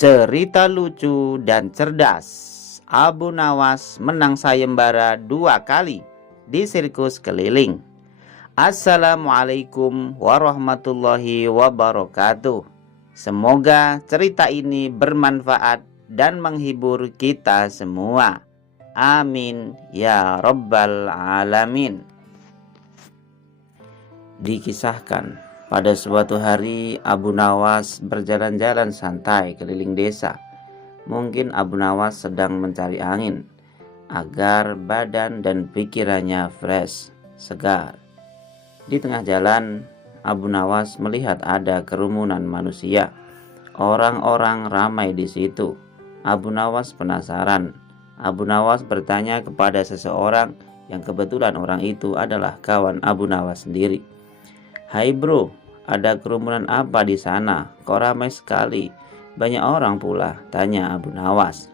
Cerita lucu dan cerdas. Abu Nawas menang sayembara 2 kali di sirkus keliling. Assalamualaikum warahmatullahi wabarakatuh. Semoga cerita ini bermanfaat dan menghibur kita semua. Amin ya rabbal alamin. Dikisahkan, pada suatu hari Abu Nawas berjalan-jalan santai keliling desa. Mungkin Abu Nawas sedang mencari angin agar badan dan pikirannya fresh, segar. Di tengah jalan, Abu Nawas melihat ada kerumunan manusia. Orang-orang ramai di situ. Abu Nawas penasaran. Abu Nawas bertanya kepada seseorang yang kebetulan orang itu adalah kawan Abu Nawas sendiri. "Hai bro, ada kerumunan apa di sana? Kok ramai sekali? Banyak orang pula," tanya Abu Nawas.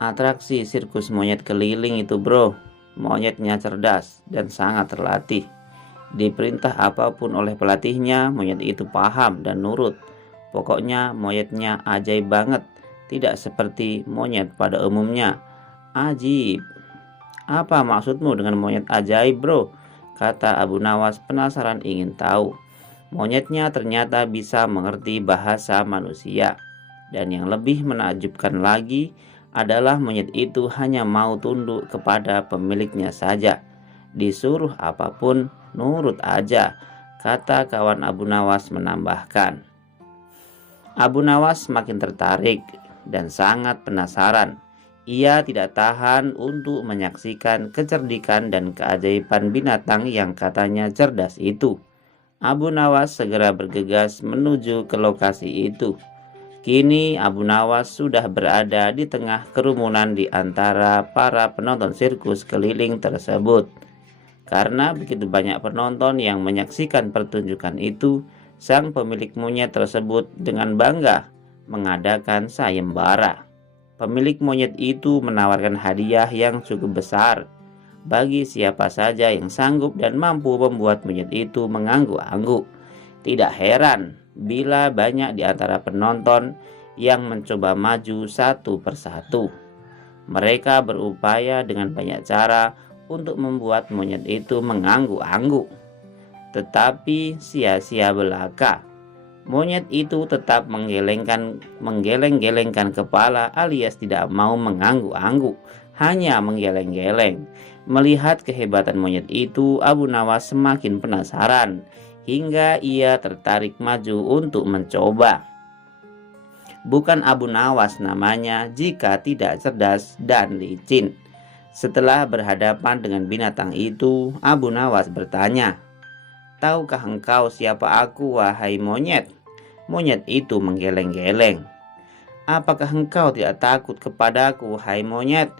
"Atraksi sirkus monyet keliling itu bro. Monyetnya cerdas dan sangat terlatih. Diperintah apapun oleh pelatihnya, monyet itu paham dan nurut. Pokoknya monyetnya ajaib banget, tidak seperti monyet pada umumnya." "Ajib. Apa maksudmu dengan monyet ajaib bro?" kata Abu Nawas penasaran ingin tahu. Monyetnya ternyata bisa mengerti bahasa manusia. Dan yang lebih menakjubkan lagi adalah monyet itu hanya mau tunduk kepada pemiliknya saja. Disuruh apapun, nurut aja, kata kawan Abu Nawas menambahkan. Abu Nawas makin tertarik dan sangat penasaran. Ia tidak tahan untuk menyaksikan kecerdikan dan keajaiban binatang yang katanya cerdas itu. Abu Nawas segera bergegas menuju ke lokasi itu. Kini Abu Nawas sudah berada di tengah kerumunan di antara para penonton sirkus keliling tersebut. Karena begitu banyak penonton yang menyaksikan pertunjukan itu, sang pemilik monyet tersebut dengan bangga mengadakan sayembara. Pemilik monyet itu menawarkan hadiah yang cukup besar bagi siapa saja yang sanggup dan mampu membuat monyet itu mengangguk-angguk. Tidak heran bila banyak di antara penonton yang mencoba maju satu persatu. Mereka berupaya dengan banyak cara untuk membuat monyet itu mengangguk-angguk. Tetapi sia-sia belaka. Monyet itu tetap menggeleng-gelengkan kepala alias tidak mau mengangguk-angguk, hanya menggeleng-geleng. Melihat kehebatan monyet itu, Abu Nawas semakin penasaran hingga ia tertarik maju untuk mencoba. Bukan Abu Nawas namanya jika tidak cerdas dan licin. Setelah berhadapan dengan binatang itu, Abu Nawas bertanya, "Tahukah engkau siapa aku, wahai monyet?" Monyet itu menggeleng-geleng. "Apakah engkau tidak takut kepadaku, wahai monyet?"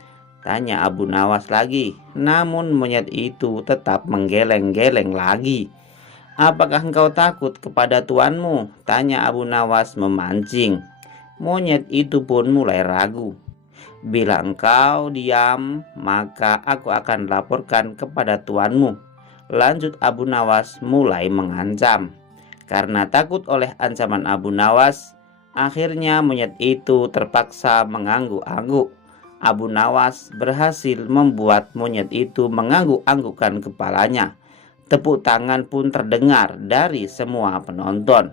tanya Abu Nawas lagi. Namun monyet itu tetap menggeleng-geleng lagi. "Apakah engkau takut kepada tuanmu?" tanya Abu Nawas memancing. Monyet itu pun mulai ragu. "Bila engkau diam, maka aku akan laporkan kepada tuanmu," lanjut Abu Nawas mulai mengancam. Karena takut oleh ancaman Abu Nawas, akhirnya monyet itu terpaksa mengangguk-angguk. Abu Nawas berhasil membuat monyet itu mengangguk-anggukkan kepalanya. Tepuk tangan pun terdengar dari semua penonton.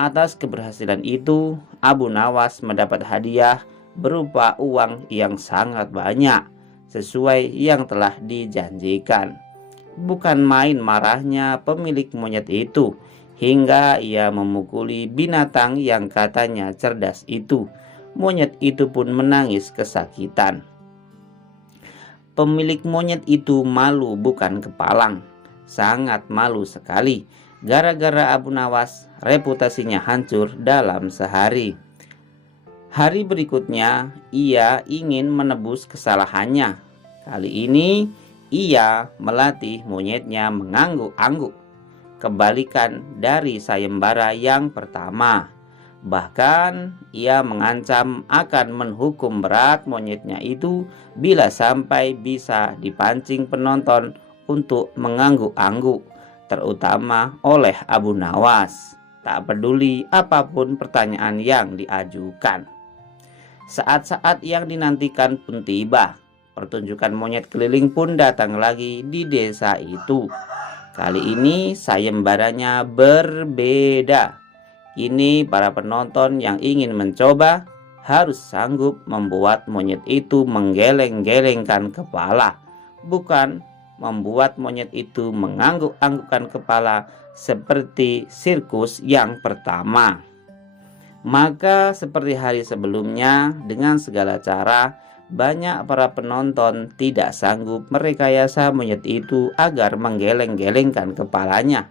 Atas keberhasilan itu, Abu Nawas mendapat hadiah berupa uang yang sangat banyak, sesuai yang telah dijanjikan. Bukan main marahnya pemilik monyet itu, hingga ia memukuli binatang yang katanya cerdas itu. Monyet itu pun menangis kesakitan. Pemilik monyet itu malu bukan kepalang, sangat malu sekali. Gara-gara Abu Nawas, reputasinya hancur dalam sehari. Hari berikutnya, ia ingin menebus kesalahannya. Kali ini, ia melatih monyetnya mengangguk-angguk. Kebalikan dari sayembara yang pertama. Bahkan ia mengancam akan menghukum berat monyetnya itu bila sampai bisa dipancing penonton untuk mengangguk-angguk, terutama oleh Abu Nawas. tak peduli apapun pertanyaan yang diajukan. Saat-saat yang dinantikan pun tiba. Pertunjukan monyet keliling pun datang lagi di desa itu. Kali ini sayembaranya berbeda. Kini para penonton yang ingin mencoba harus sanggup membuat monyet itu menggeleng-gelengkan kepala, bukan membuat monyet itu mengangguk-anggukkan kepala seperti sirkus yang pertama. Maka seperti hari sebelumnya, dengan segala cara, banyak para penonton tidak sanggup merekayasa monyet itu agar menggeleng-gelengkan kepalanya.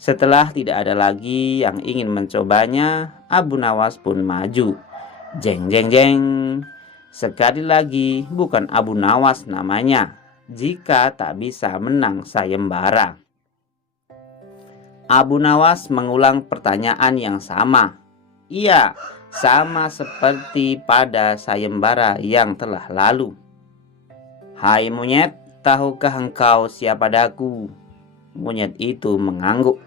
Setelah tidak ada lagi yang ingin mencobanya, Abu Nawas pun maju. Jeng jeng jeng. Sekali lagi bukan Abu Nawas namanya jika tak bisa menang sayembara. Abu Nawas mengulang pertanyaan yang sama. Iya, sama seperti pada sayembara yang telah lalu. Hai monyet, tahukah engkau siapa daku? Monyet itu mengangguk.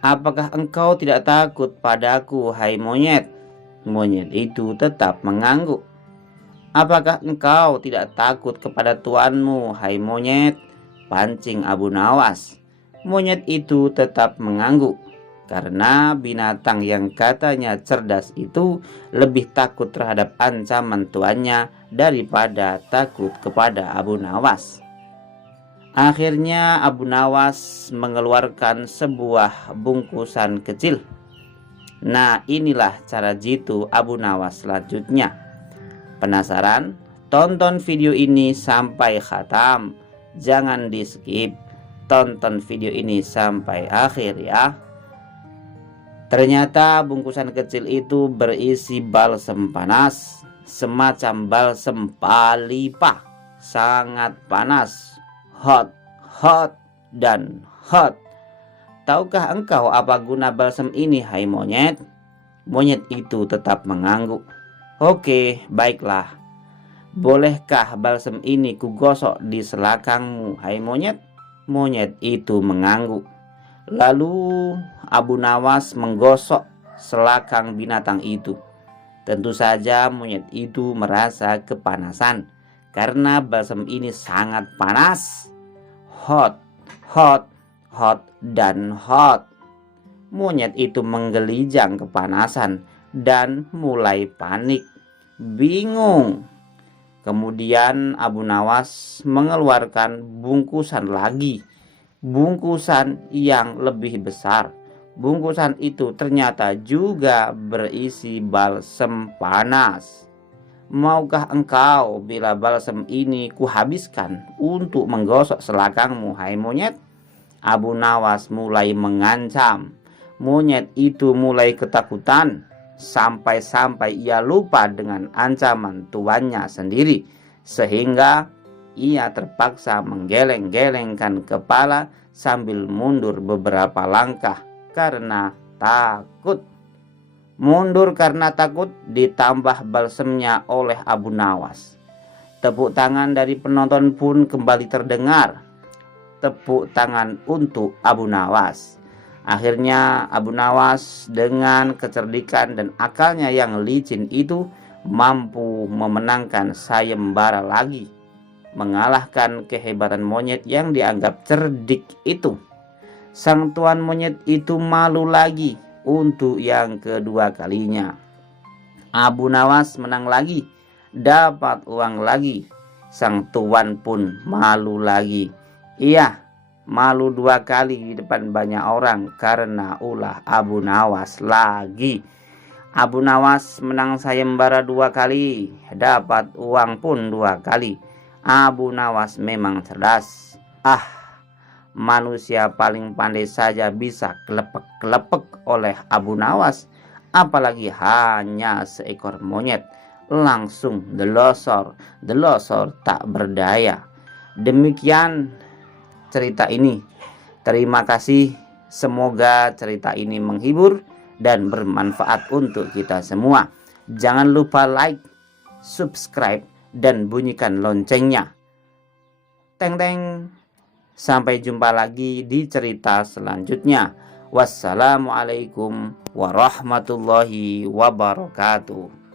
Apakah engkau tidak takut padaku, hai monyet? Monyet itu tetap mengangguk. Apakah engkau tidak takut kepada tuanmu, hai monyet? Pancing Abu Nawas. Monyet itu tetap mengangguk. Karena binatang yang katanya cerdas itu lebih takut terhadap ancaman tuannya daripada takut kepada Abu Nawas. Akhirnya Abu Nawas mengeluarkan sebuah bungkusan kecil. Nah, inilah cara jitu Abu Nawas selanjutnya. Penasaran? Tonton video ini sampai khatam. Jangan di skip. Tonton video ini sampai akhir ya. Ternyata bungkusan kecil itu berisi balsem panas, semacam balsem palipah, sangat panas, hot, dan hot. Tahukah engkau apa guna balsem ini, hai monyet? Monyet itu tetap mengangguk. Oke, baiklah. Bolehkah balsem ini kugosok di selakangmu, hai monyet? Monyet itu mengangguk. Lalu Abu Nawas menggosok selakang binatang itu. Tentu saja monyet itu merasa kepanasan karena balsem ini sangat panas. Hot, dan hot. Monyet itu menggelijang kepanasan dan mulai panik, bingung. Kemudian Abu Nawas mengeluarkan bungkusan lagi. Bungkusan yang lebih besar. Bungkusan itu ternyata juga berisi balsem panas. Maukah engkau bila balsem ini kuhabiskan untuk menggosok selakangmu, hai monyet? Abu Nawas mulai mengancam. Monyet itu mulai ketakutan sampai-sampai ia lupa dengan ancaman tuannya sendiri, sehingga ia terpaksa menggeleng-gelengkan kepala sambil mundur beberapa langkah karena takut. Mundur karena takut ditambah balsemnya oleh Abu Nawas. Tepuk tangan dari penonton pun kembali terdengar. Tepuk tangan untuk Abu Nawas. Akhirnya Abu Nawas dengan kecerdikan dan akalnya yang licin itu mampu memenangkan sayembara lagi, mengalahkan kehebatan monyet yang dianggap cerdik itu. Sang tuan monyet itu malu lagi untuk yang kedua kalinya. Abu Nawas menang lagi, dapat uang lagi. Sang tuan pun malu lagi. Iya, malu dua kali di depan banyak orang karena ulah Abu Nawas lagi. Abu Nawas menang sayembara 2 kali, dapat uang pun 2 kali. Abu Nawas memang cerdas. Manusia paling pandai saja bisa kelepek-kelepek oleh Abu Nawas, apalagi hanya seekor monyet. Langsung delosor tak berdaya. Demikian cerita ini. Terima kasih. Semoga cerita ini menghibur dan bermanfaat untuk kita semua. Jangan lupa like, subscribe, dan bunyikan loncengnya. Teng teng. Sampai jumpa lagi di cerita selanjutnya. Wassalamualaikum warahmatullahi wabarakatuh.